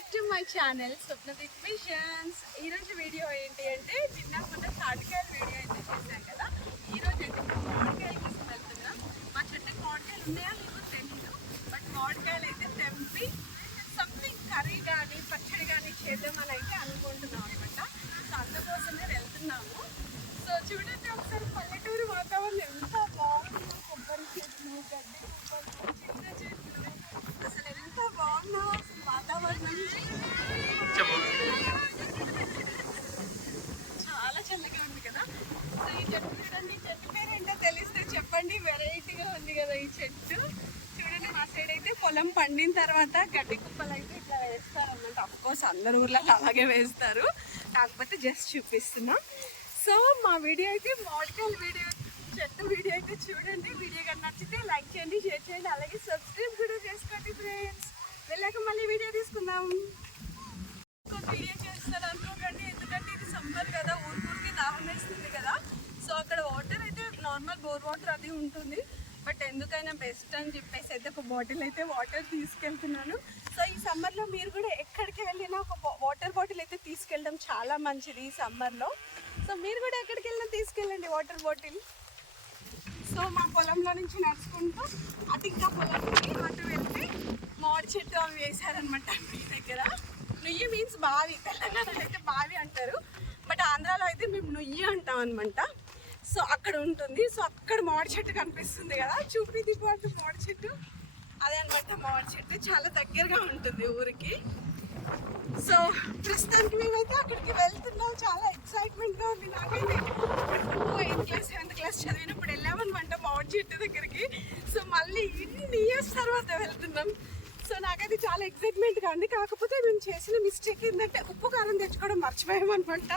Back to my channel Swapnadeep visions. ఈరోజు video ఏంటి అంటే చిన్నప్పుడు తాటికాయల వీడియో అయితే చేశాను కదా. ఈరోజు అయితే మామిడికాయల కోసం వెళ్తున్నాం. మా చెట్టుకి మామిడికాయలు ఉన్నాయా లేదో తెలియదు, బట్ మామిడికాయలు అయితే తెంపి సంథింగ్ కర్రీ కానీ పచ్చడి కానీ చేద్దామని అయితే అనుకుంటున్నాం అనమాట. సో అందుకోసమే వెళ్తున్నాము. సో చూడండి ఒకసారి పల్లెటూరు వాతావరణం ఎంత బాగుందో. కొబ్బరి చెట్లు, గడ్డి కొబ్బరి, చిన్న చెట్లు, అసలు ఎంత బాగుందో వాతావరణం. చాలా చల్లగా ఉంది కదా. సో ఈ చెట్టు చూడండి, చెట్టు పేరు ఏంటో తెలిస్తే చెప్పండి. వెరైటీగా ఉంది కదా ఈ చెట్టు. చూడండి మా సైడ్ అయితే పొలం పండిన తర్వాత గడ్డి కుప్పలు అయితే ఇట్లా వేస్తారు అన్నమాట. అఫ్కోర్స్ అందరు ఊర్లలో అలాగే వేస్తారు, కాకపోతే జస్ట్ చూపిస్తున్నా. సో మా వీడియో అయితే మామిడికాయల వీడియో, చెట్టు వీడియో అయితే చూడండి. వీడియో కానీ నచ్చితే లైక్ చేయండి, షేర్ చేయండి, అలాగే సబ్స్క్రైబ్ కూడా చేసుకోండి ఫ్రెండ్స్. వెళ్ళాక మళ్ళీ వీడియో తీసుకుందాం. వీడియో చేస్తారు అనుకోకండి, ఎందుకంటే ఇది సమ్మర్ కదా, ఊరికి దాహం వేస్తుంది కదా. సో అక్కడ వాటర్ అయితే నార్మల్ బోర్ వాటర్ అది ఉంటుంది, బట్ ఎందుకైనా బెస్ట్ అని చెప్పేసి అయితే ఒక బాటిల్ అయితే వాటర్ తీసుకెళ్తున్నాను. సో ఈ సమ్మర్లో మీరు కూడా ఎక్కడికి వెళ్ళినా ఒక వాటర్ బాటిల్ అయితే తీసుకెళ్ళడం చాలా మంచిది ఈ సమ్మర్లో. సో మీరు కూడా ఎక్కడికి వెళ్ళినా తీసుకెళ్ళండి వాటర్ బాటిల్. సో మా పొలంలో నుంచి నడుచుకుంటూ అటు ఇంకా పొలంకి అటు వెళ్తే మామిడి చెట్టు అవి వేసారనమాట. మీ దగ్గర నుయ్యి మీన్స్ బావి, తెలంగాణలో అయితే బావి అంటారు, బట్ ఆంధ్రాలో అయితే మేము నుయ్యి అంటాం అనమాట. సో అక్కడ ఉంటుంది. సో అక్కడ మామిడి చెట్టు కనిపిస్తుంది కదా, చూపిది పాటు మామిడి చెట్టు అదే అనమాట. మామిడి చెట్టు చాలా దగ్గరగా ఉంటుంది ఊరికి. సో ప్రస్తుతానికి మేమైతే అక్కడికి వెళ్తున్నాం. చాలా ఎక్సైట్మెంట్గా ఉంది నాకైతే. 8th క్లాస్ 7th క్లాస్ చదివినప్పుడు వెళ్ళామన్నమాట మామిడి చెట్టు దగ్గరికి. సో మళ్ళీ ఇన్ని ఇయర్స్ తర్వాత వెళ్తున్నాం. సో నాకైతే చాలా ఎక్సైట్మెంట్గా ఉంది. కాకపోతే మేము చేసిన మిస్టేక్ ఏంటంటే ఉప్పు కారం తెచ్చుకోవడం మర్చిపోయామన్నమాట.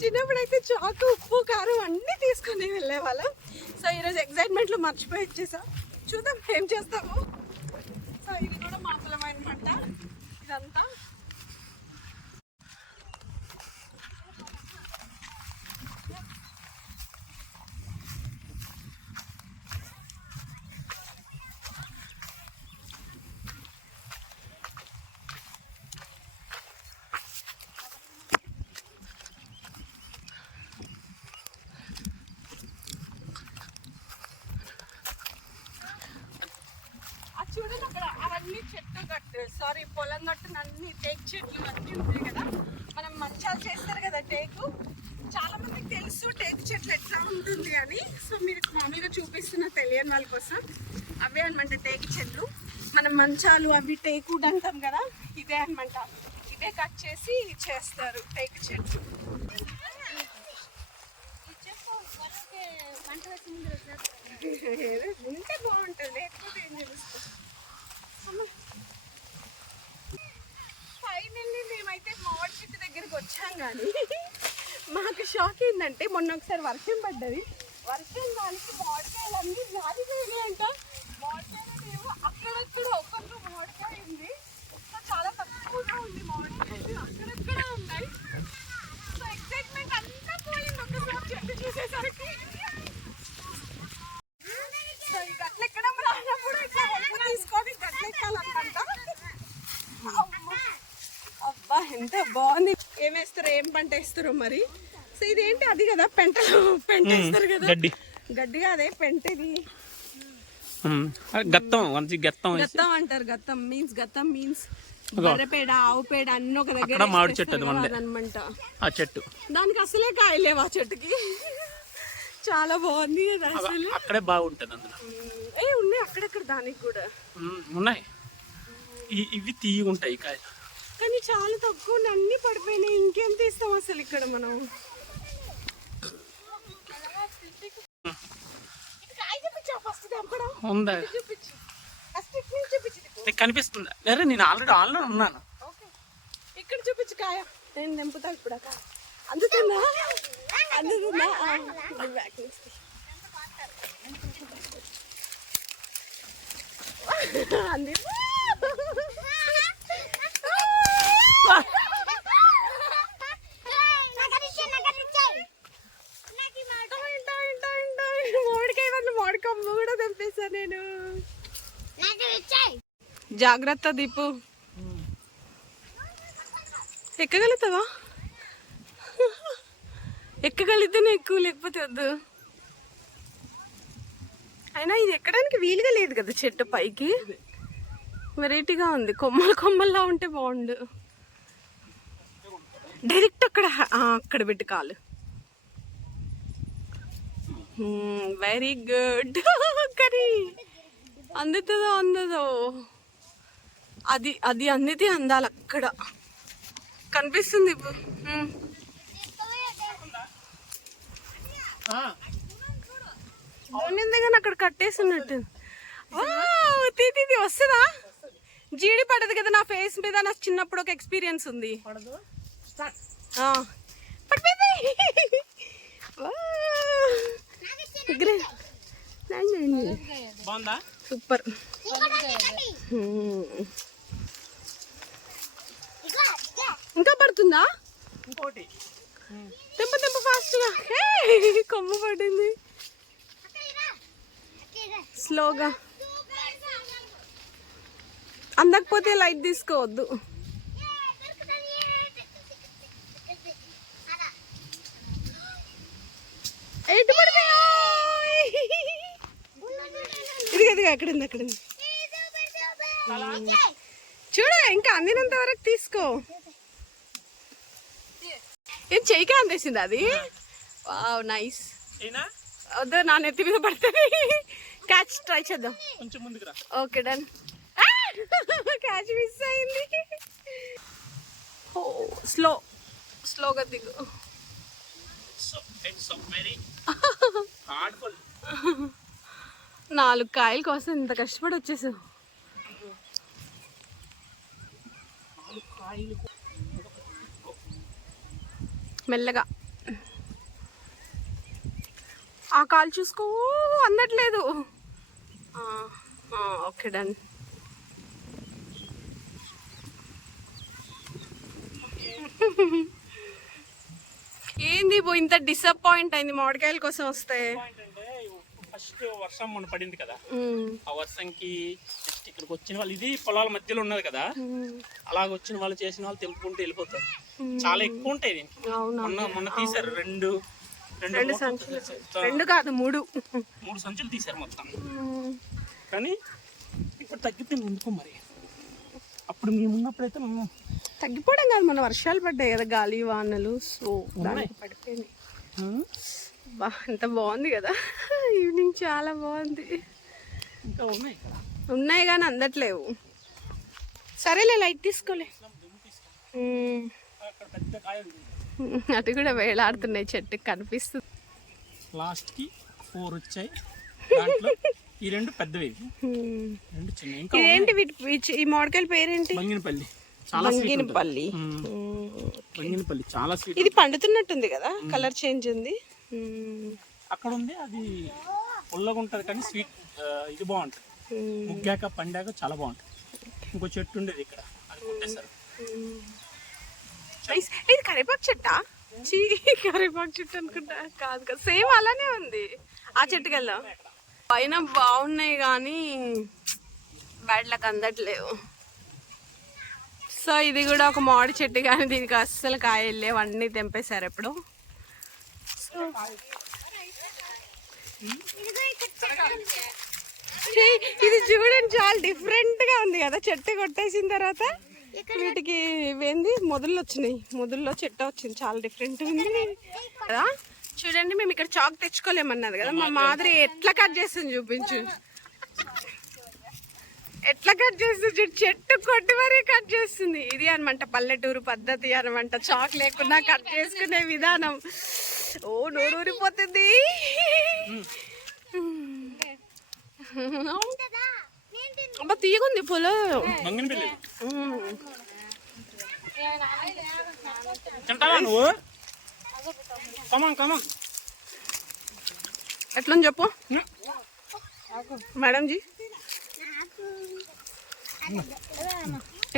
చిన్నప్పుడైతే చాకు, ఉప్పు, కారం అన్నీ తీసుకొని వెళ్ళేవాళ్ళం. సో ఈరోజు ఎక్సైట్మెంట్లో మర్చిపోయి వచ్చేసాం. చూద్దాం ఏం చేస్తాము. సో ఇది కూడా మా పొలం అనమాట ఇదంతా. చూడండి అక్కడ అవన్నీ చెట్లు గట్టు, సారీ పొలం గట్టున అన్ని టేకు చెట్లు అన్నీ ఉంటాయి కదా. మనం మంచాలు చేస్తారు కదా టేకు, చాలా మందికి తెలుసు టేకు చెట్లు ఎట్లా ఉంటుంది అని. సో మీరు మామూలుగా చూపిస్తున్న తెలియని వాళ్ళ కోసం అవే అనమాట టేకు చెట్లు. మనం మంచాలు అవి టేకు అంటాం కదా, ఇదే అనమాట. ఇదే కట్ చేసి చేస్తారు టేకు చెట్లు. ఉంటే బాగుంటుంది, లేకపోతే ఏం తెలుస్తుంది. ఫైనల్లీ మేమైతే మామిడి చెట్టు దగ్గరికి వచ్చాం. కానీ మాకు షాక్ ఏంటంటే మొన్న ఒకసారి వర్షం పడ్డది. వర్షం దానికి మామిడికాయలు అన్నీ జారిపోయినాయి అంట. మామిడికాయలు ఏమో అక్కడక్కడ ఒక్కొక్క మామిడికాయ ఉంది, చాలా తక్కువగా ఉంది మామిడికాయలు, అక్కడక్కడ ఉన్నాయి. సో ఎక్సైట్మెంట్ అంతా పోయింది ఒకసారి చెట్టు చూసేసరికి. సో ఈ గట్లు ఎక్కడం రానప్పుడు ఇట్లా తీసుకొని గట్లు ఎక్కాలన్నమాట. అబ్బా ఎంత బాగుంది. ఏం వేస్తారు, ఏం పంట వేస్తారు మరి. సో ఇదేంటి అది కదా పెంటలో పెంట వేస్తారు కదా, గడ్డి కాదే పెంట. ఇది గత్తం అంటారు. గత్తం మీన్స్ బర్రెపేడ, ఆవు పేడ అన్ని ఒక దగ్గర మామిడి చెట్టు అనమాట. ఆ చెట్టు దానికి అసలే కాయలేవు ఆ చెట్టుకి. చాలా బాగుంది కదా అసలు. అక్కడే బాగుంటది అందులో. ఉన్నాయి అక్కడక్కడ దానికి కూడా ఉన్నాయి. ఇవి తీయ ఉంటాయి కాయలు, కానీ చాలా తక్కువ అన్ని పడిపోయినాయి. ఇంకేం తీస్తాం అసలు ఇక్కడ మనం. కనిపిస్తుంది. అరే నేను ఆల్రెడీ ఆన్లో ఉన్నాను. ఇక్కడ చూపించు కాయ, నేను తెంపుతా ఇప్పుడు. అందుతుందా అందుతుందా అంది. మామిడికమ్మ కూడా తెంపేసా నేను. జాగ్రత్త దీపు. ఎక్కగలుగుతావా? ఎక్కగలిగితేనే ఎక్కువ, లేకపోతే వద్దు. అయినా ఇది ఎక్కడానికి వీలుగా లేదు కదా చెట్టు పైకి. వెరైటీగా ఉంది, కొమ్మలు కొమ్మల్లా ఉంటే బాగుండు. డైరెక్ట్ అక్కడ పెట్టి కాలు. Very good. కరీ అందుతుందో అందదో, అది అందితే అందాలి. అక్కడ కనిపిస్తుంది. కానీ అక్కడ కట్టేస్తున్నట్టు. తీది వస్తుందా? జీడి పడదు కదా నా ఫేస్ మీద. నాకు చిన్నప్పుడు ఒక ఎక్స్పీరియన్స్ ఉంది. సూపర్. ఇంకా పడుతుందా? తెంప ఫాస్ట్ గా. కొమ్మ పడింది. స్లోగా అందకపోతే లైట్ తీసుకోవద్దు. ఇది అక్కడుంది. చూడ, ఇంకా అందినంత వరకు తీసుకో. ఏం చెయ్యికే అందేసింది అది. Wow, nice. వద్దు, నా నెత్తి మీద పడుతుంది. క్యాచ్ ట్రై చేద్దాం. Okay, done. క్యాచ్ మిస్ అయింది. స్లోగా దిగు. నాలుగు కాయల కోసం ఇంత కష్టపడి వచ్చేసావు. మెల్లగా ఆ కాలు చూసుకో. అందట్లేదు. Okay, done. ఏంది ఇంత డిసప్పాయింట్ అయింది మామిడికాయల కోసం వస్తే? ఫస్ట్ వర్షం మొన్న పడింది కదా, ఆ వర్షంకి ఇక్కడికి వచ్చిన వాళ్ళు, ఇది పొలాల మధ్యలో ఉన్నది కదా, అలాగ వచ్చిన వాళ్ళు చేసిన వాళ్ళు తెంపుకుంటూ వెళ్ళిపోతారు. చాలా ఎక్కువ ఉంటాయి. మొన్న తీసారు రెండు కాదు మూడు సంచులు తీసారు మొత్తం. కానీ ఇప్పుడు తగ్గితే ఎందుకో మరి. అప్పుడు మేము ఉన్నప్పుడైతే తగ్గిపోవడం కాదు, మన వర్షాలు పడ్డాయి కదా, గాలి వానలు, సో దానికి పడిపోయింది. బా, ఎంత బాగుంది కదా ఈవినింగ్. చాలా బాగుంది. ఇంకా ఉన్నాయి కానీ అందట్లేవు. సరేలే, లైట్ తీసుకోలే. అటు కూడా వేలాడుతున్నాయి, చెట్టుకి కనిపిస్తుంది. లాస్ట్ కి 4 వచ్చాయి. దాంట్లో ఈ 2 పెద్దవి, 2 చిన్న. ఇదేంటి ఈ మామిడికాయల పేరేంటి? బంగినపల్లి. చాలా స్వీట్. ఇది పండుతున్నట్టుంది కదా, కలర్ చేంజ్ ఉంది. అక్కడ ఉంది, అది పుల్లగా ఉంటది కానీ స్వీట్. ఇది బాగుంటుంది, ముగ్గాక పండాక చాలా బాగుంటుంది. ఇంకో చెట్టు ఉండేది ఇక్కడ, అది కొట్టేశారు. ఇది కరివేపాకు చెట్టా? కరివేపాకు చెట్టు అనుకుంటా. కాదు కదా, సేమ్ అలానే ఉంది. ఆ చెట్టుకి వెళ్దాం. పైన బాగున్నాయి కానీ బ్యాడ్ లక్ అందట్లేవు. సో ఇది కూడా ఒక మామిడి చెట్టు కానీ దీనికి అస్సలు కాయలు లేవు, అన్నీ తెంపేశారు ఎప్పుడు. ఇది చూడండి, చాలా డిఫరెంట్ గా ఉంది కదా. చెట్టు కొట్టేసిన తర్వాత వీటికి ఏంది మొదళ్ళు వచ్చినాయి. మొదల్లో చెట్టు వచ్చింది, చాలా డిఫరెంట్ ఉంది కదా. చూడండి, మేము ఇక్కడ చాక్ తెచ్చుకోలేమన్నది కదా, మా మాదిరి ఎట్లా కట్ చేస్తుంది చూపించు. ఎట్లా కట్ చేస్తుంది, చెట్టు కొట్టి మరీ కట్ చేస్తుంది. ఇది అనమాట పల్లెటూరు పద్ధతి అనమాట, చాక్ లేకుండా కట్ చేసుకునే విధానం. ఓ, నోరూరిపోతుంది. అబ్బా, తీయకుంది పొలం. ఎట్లా చెప్పు మేడం జీ.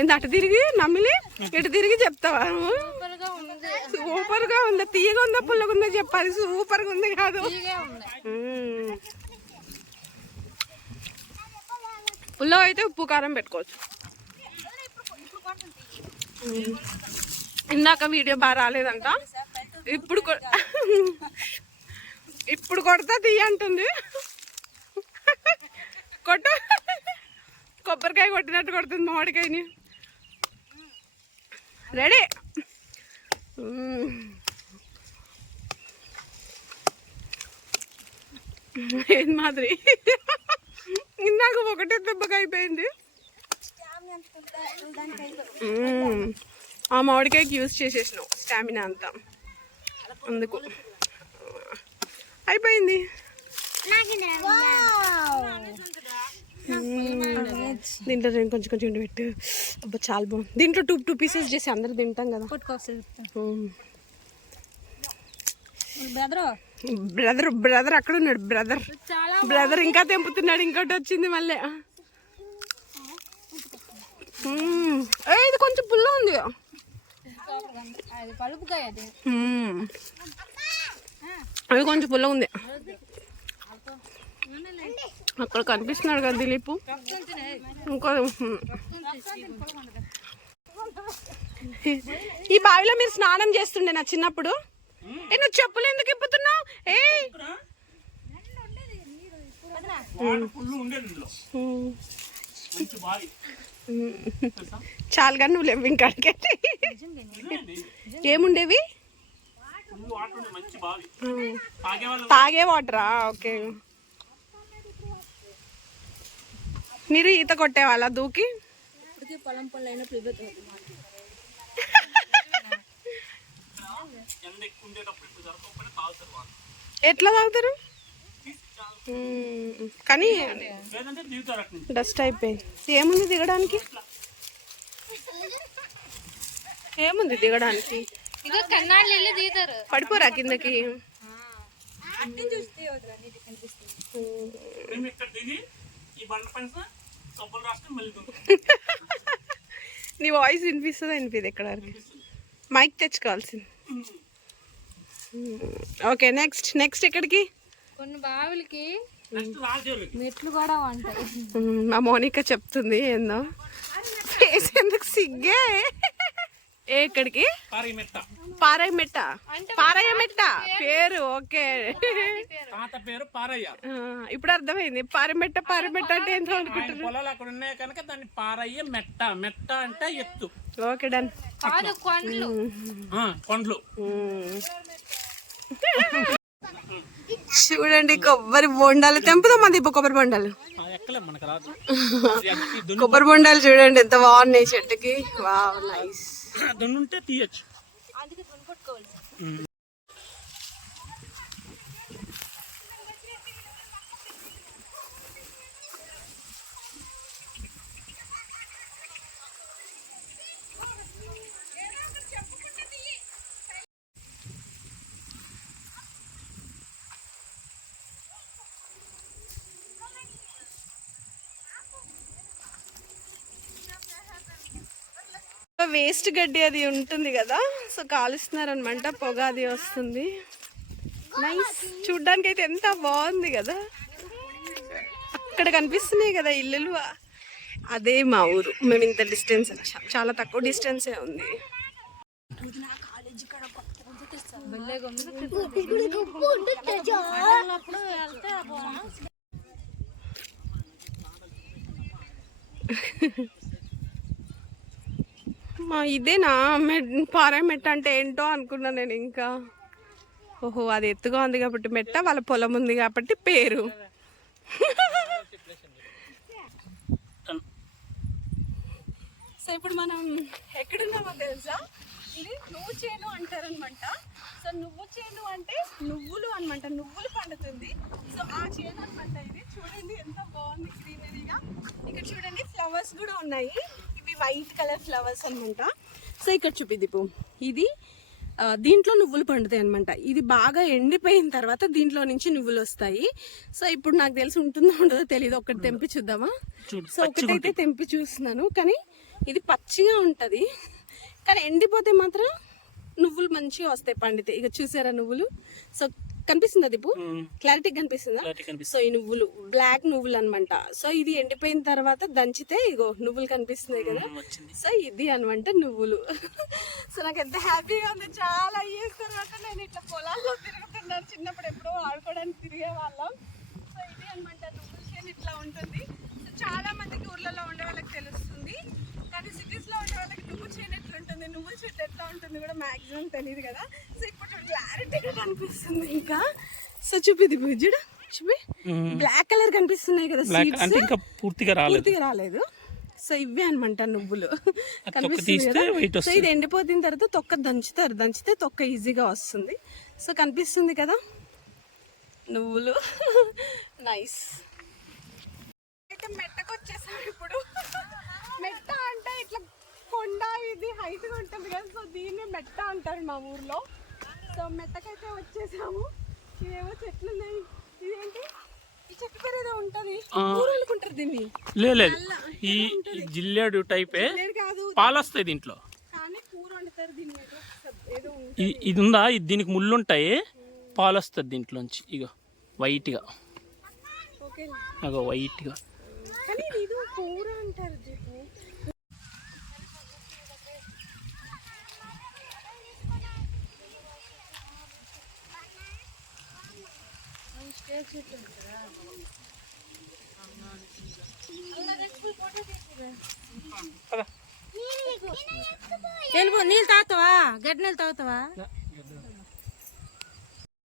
ఎంత అటు తిరిగి నమ్మిలి ఇటు తిరిగి చెప్తావా? సూపర్ గా ఉందా? తీయగా ఉందా పుల్లగా ఉందా చెప్పాలి. సూపర్ గా ఉంది కాదు. పుల్ల అయితే ఉప్పు కారం పెట్టుకోవచ్చు. ఇందాక వీడియో బాగా రాలేదంట, ఇప్పుడు ఇప్పుడు కొడతా తీయ అంటుంది. కొట్టు, కొబ్బరికాయ కొట్టినట్టు కొడుతుంది మామిడికాయని. రెడీ. ఏం మాదిరి ఇందాక ఒకటే దెబ్బకి అయిపోయింది. ఆ మామిడికాయకి యూజ్ చేసేసినావు స్టామినా అంతా, అందుకు అయిపోయింది. దీంట్లో కొంచెం కొంచెం పెట్టు. అబ్బా చాలా బాగుంది. దీంట్లో 2 పీసెస్ చేసి అందరు తింటాం కదా. బ్రదర్ అక్కడ ఉన్నాడు. బ్రదర్ ఇంకా తెంపుతున్నాడు. ఇంకోటి వచ్చింది మళ్ళీ. ఇది కొంచెం పుల్ల ఉంది. అది కొంచెం పుల్ల ఉంది. అక్కడ కనిపిస్తున్నాడు కదా దిలీప్. ఇంకో ఈ బావిలో మీరు స్నానం చేస్తుండే నా చిన్నప్పుడు. నువ్వు చెప్పులు ఎందుకు ఇప్పుతున్నావు? చాలుగా నువ్వు లేవు ఇంకాడికి. ఏముండేవి? తాగే వాటరా? ఓకే. మీరు ఈత కొట్టేవాళ్ళ దూకి? పొలం ఎట్లా తాగుతారు? కానీ డస్ట్ అయిపోయింది. ఏముంది దిగడానికి? ఏముంది దిగడానికి? పడిపోరా కిందకి? నీ వాయిస్ వినిపిస్తుందా? వినిపిది ఎక్కడ వరకు? మైక్ తెచ్చుకోవాల్సింది. ఓకే, నెక్స్ట్ ఎక్కడికి? కొన్ని బావులకి మెట్లు కూడా ఉంటాయి. మా మోనిక చెప్తుంది ఏందో. ఫేస్ ఎందుకు సిగ్గే? ఎక్కడికి? పారయ్య మెట్ట పేరు. ఓకే, పేరు పారయ్య. ఇప్పుడు అర్థమైంది. పారమెట్ట అంటే ఏంటో అనుకుంటున్నారు. పొలాలు అక్కడ ఉన్నాయి కనుక దాన్ని పారయ్య మెట్ట. మెట్ట అంటే ఎత్తు. Okay, done. కొండలు. చూడండి కొబ్బరి బొండాలు తెంపుదాం. అది కొబ్బరి బొండాలు. కొబ్బరి బొండాలు చూడండి ఎంత బాగున్నాయి చెట్టుకి. Wow, nice. దున్నుంటే తీయచ్చు. వేస్ట్ గడ్డి అది ఉంటుంది కదా, సో కాలుస్తున్నారు అనమాట. పొగ అది వస్తుంది. నైస్. చూడ్డానికి అయితే ఎంత బాగుంది కదా. అక్కడ కనిపిస్తున్నాయి కదా ఇల్లులు, అదే మా ఊరు. మేము ఇంత డిస్టెన్స్, చాలా తక్కువ డిస్టెన్సే ఉంది. ఇదేనా పారాయి మెట్ట అంటే ఏంటో అనుకున్నా నేను. ఇంకా ఓహో, అది ఎత్తుగా ఉంది కాబట్టి మెట్ట, వాళ్ళ పొలం ఉంది కాబట్టి పేరు. సో ఇప్పుడు మనం ఎక్కడున్నామో తెలుసా? ఇది నువ్వు చేను అంటారనమాట. సో నువ్వు చేను అంటే నువ్వులు అనమాట. నువ్వులు పండుతుంది. సో ఆ చేను అనమాట ఇది. చూడండి ఎంత బాగుంది గ్రీనరీగా. ఇక్కడ చూడండి ఫ్లవర్స్ కూడా ఉన్నాయి. ఇవి వైట్ కలర్ ఫ్లవర్స్ అనమాట. సో ఇక్కడ చూపిద్దిపు, ఇది దీంట్లో నువ్వులు పండుతాయి అనమాట. ఇది బాగా ఎండిపోయిన తర్వాత దీంట్లో నుంచి నువ్వులు వస్తాయి. సో ఇప్పుడు నాకు తెలిసి ఉంటుందో ఉండదో తెలియదు. ఒకటి తెంపి చూద్దామా? సో ఒకటైతే తెంపి చూస్తున్నాను, కానీ ఇది పచ్చిగా ఉంటది. కానీ ఎండిపోతే మాత్రం నువ్వులు మంచిగా వస్తాయి పండితే. ఇక చూసారా నువ్వులు? సో కనిపిస్తుందా దీపు? క్లారిటీ కనిపిస్తుందా? సో ఈ నువ్వులు బ్లాక్ నువ్వులు అనమాట. సో ఇది ఎండిపోయిన తర్వాత దంచితే ఇగో నువ్వులు కనిపిస్తున్నాయి కదా. సో ఇది అనమాట నువ్వులు. సో నాకు ఎంత హ్యాపీగా ఉంది. చాలా ఇయర్స్ తర్వాత నేను ఇట్లా పొలాల్లో తిరుగుతున్నాను. చిన్నప్పుడు ఎప్పుడో ఆడుకోవడానికి తిరిగే వాళ్ళం. సో ఇది అనమాట నువ్వుల చేను ఇట్లా ఉంటుంది. సో చాలా మందికి ఊర్లలో ఉండే వాళ్ళకి తెలుస్తుంది, కానీ సిటీస్లో ఉండే వాళ్ళకి నువ్వుల చేను ఎట్లా ఉంటుంది, నువ్వుల చెట్టు ఎట్లా ఉంటుంది కూడా మ్యాక్సిమం తెలియదు కదా. సో ఇప్పుడు క్లారిటీగా కనిపిస్తుంది. ఇంకా సో చూపిది చూడు, చూపి బ్లాక్ కలర్ కనిపిస్తున్నాయి కదా సీడ్స్, ఇంకా పూర్తిగా రాలేదు. సో ఇవే అనమాట నువ్వులు కనిపిస్తుంది కదా. సో ఇది ఎండిపోతున్న తర్వాత తొక్క దంచుతారు, దంచితే తొక్క ఈజీగా వస్తుంది. సో కనిపిస్తుంది కదా నువ్వులు. నైస్. అయితే మెట్టకు వచ్చేసాం ఇప్పుడు. మెట్ట అంటే ఇట్లా కొండ, ఇది హైట్గా ఉంటుంది కదా. సో దీన్ని మెట్ట అంటారు మా ఊర్లో. సో మెట్టకైతే వచ్చేసాము. ఇవేమో చెట్లు ఉన్నాయి. ఇదేంటి ఈ చెట్టు పేరు ఏదో ఉంటది, కూర వండుకుంటారు దీన్ని. లేదు, ఈ జిల్లేడు టైపే కాదు, పాలు వస్తాయి దీంట్లో, కానీ కూర వండుతారు దీన్ని. ఏదో ఇది ఉందా, దీనికి ముళ్ళు ఉంటాయి, పాలు వస్తుంది దీంట్లోంచి. ఇగో వైట్గా, ఓకే అగో వైట్గా. కానీ ఇది కూర అంటారు దీన్ని. నీళ్ళు తాగుతావా, గడ్డి నీళ్ళు తాగుతావా?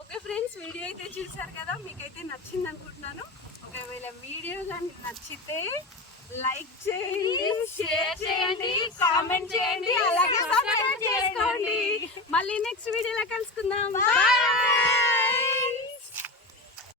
ఓకే ఫ్రెండ్స్, వీడియో అయితే చూసారు కదా, మీకైతే నచ్చింది అనుకుంటున్నాను. ఒకవేళ వీడియో కానీ నచ్చితే లైక్ చేయండి, షేర్ చేయండి, కామెంట్ చేయండి, అలాగే సబ్స్క్రైబ్ చేసుకోండి. మళ్ళీ నెక్స్ట్ వీడియోలో కలుసుకుందాం. బాయ్.